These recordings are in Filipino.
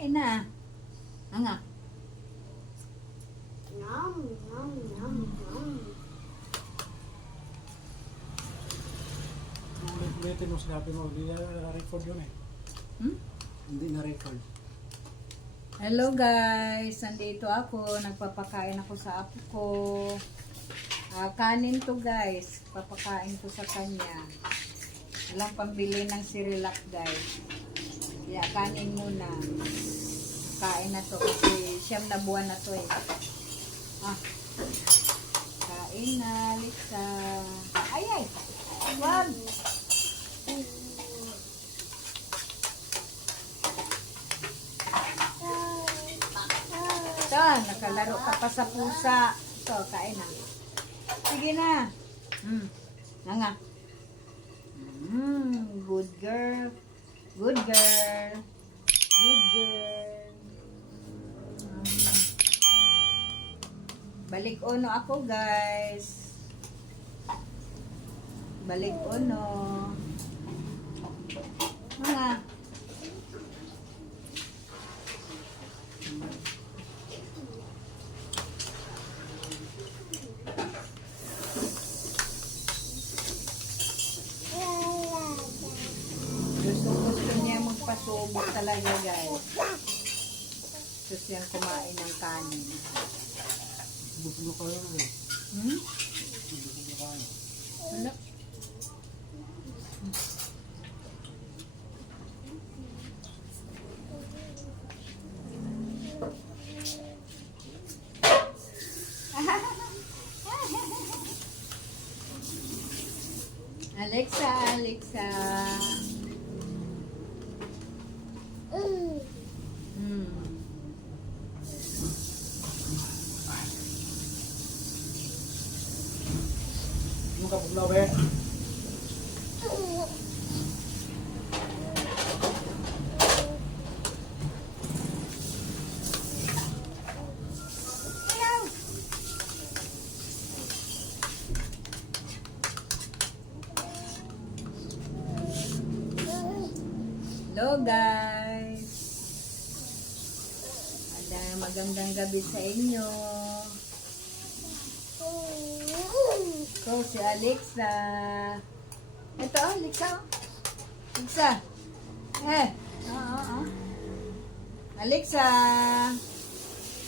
Kain na. Nga. Nom, nom, nom, nom. Ulitin mo sinabi mo, hindi na-record yun eh. Hmm? Hindi na-record. Hello guys, nandito ako, nagpapakain ako sa apo ko. Kanin to guys, papakain ko sa kanya. Walang pambili ng Cerelac guys. Kaya kanin muna. Kain na to kasi 9 na buwan na to eh. Kain na, Lisa. Ay ay! Wag! Ito, nakalaro ka pa sa pusa. Ito, kain na. Sige na. Nga. Good girl. Good girl. Good girl. Balik uno ako, guys. Balik uno. Nga. Gusto niya magpasubok talaga guys. Gusto siyang kumain ng kanin. Bulo kayo eh. Bulo kayo. Wala. Alexa, Alexa. Ano ka buglaw eh? Hello guys. Magandang gabi sa inyo. Ito si Alexa. Ito Alexa. Alexa. Alexa.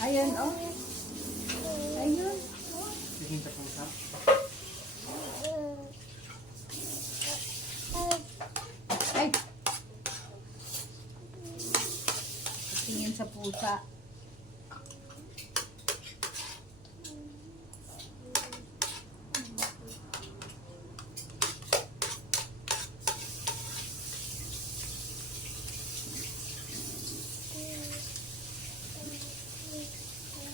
Ayun oh. Ayun. Tingin ka kung sa? Ay. Tingin sa pusa.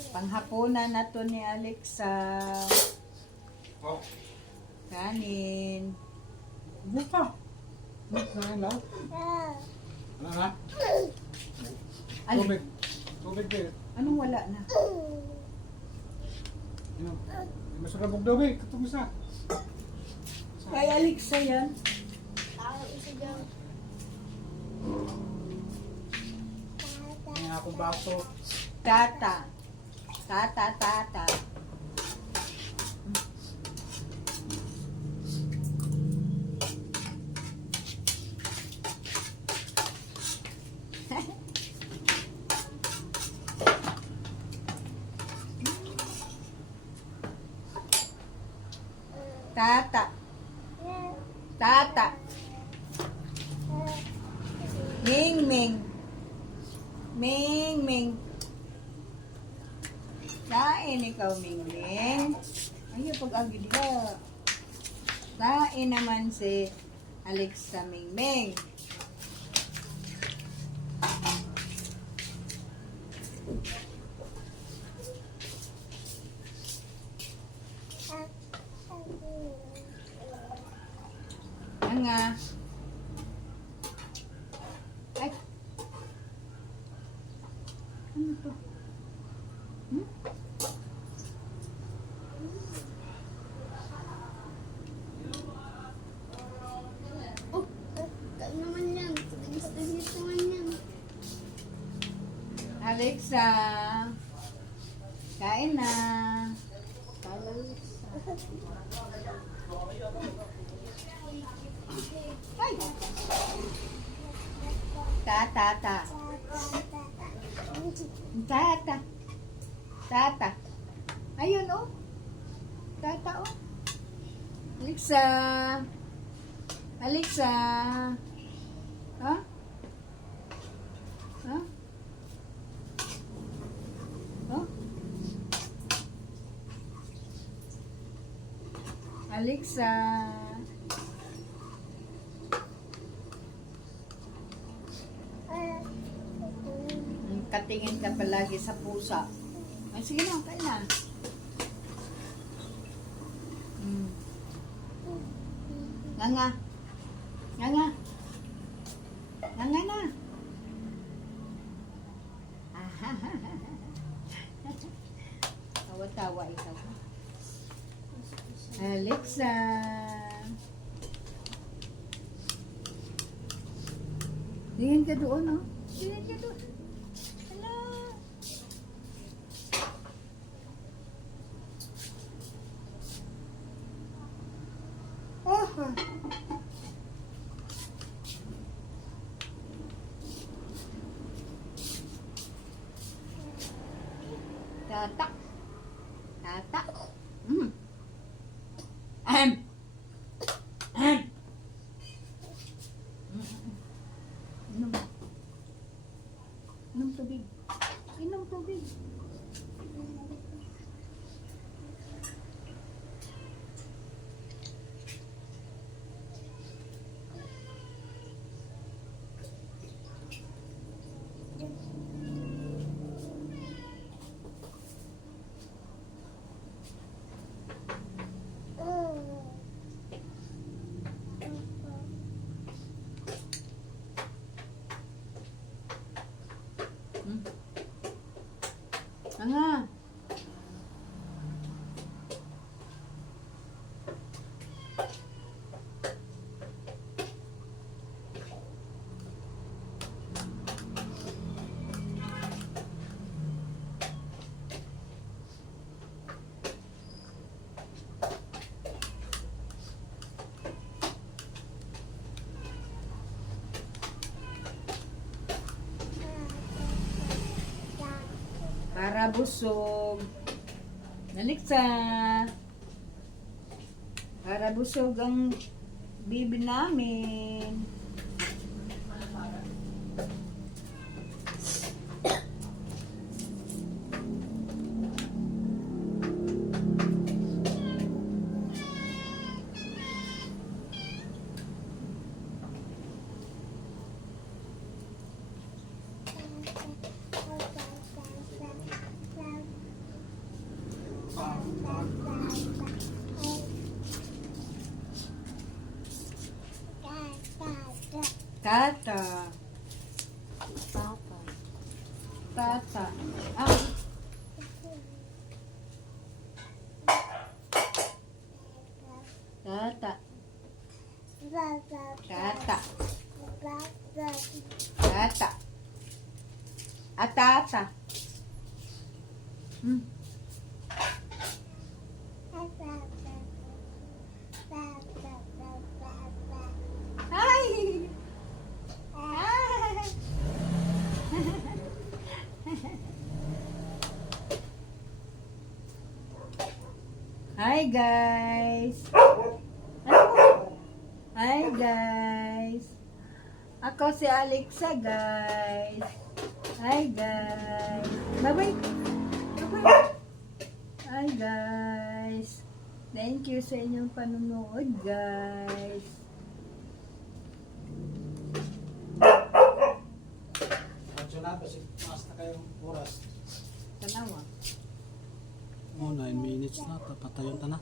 Panghapunan na to ni Alexa. Oh. Kanin. Buka. Buka na. Wala na? Tubig. Tubig eh. Anong wala na? Masarap buglaw eh. Katong isa. Kay Alexa yan. Tao isa dyan. Ngayon ako baso. Tata. Tata, tata. Tata. Tata. Ming, Ming. Ming, Ming. Kain ikaw, Ming, Ming. Ayaw pag-agi diba. Kain naman si Alexa, Ming, Ming. Nga. Ay. Ano to? Oh, naman yan. Tagis naman yan. Alexa. Kain na. Ay. Tata. Tata. Ayun oh. Tata oh. Alexa. Alexa. Ha? Ha? Ha? Alexa. Katingin ka palagi sa pusa. Ay, sige na, kain na. Nganga. Nganga. Nganga na. Tawa-tawa ikaw. Alexa. Tingin ka doon, oh. Tingin ka doon. Hala. Oh. Tata. Tata. Ahem. Ahem. Inom. Inom tubig. Inom tubig. Nga. Para busog. Alexa. Para busog ang bibi namin. Tata. Tata. Ah. Tata. Tata. Tata. Atata. Hi. Hi guys. Hi guys. Ako si Alexa guys. Hi guys. Bye-bye. Bye-bye. Hi guys. Thank you sa inyong panonood guys. Radyo na, kasi mas na kayong oras. Tanawa. Oh, 9 minutes na. Tapatayon ta na.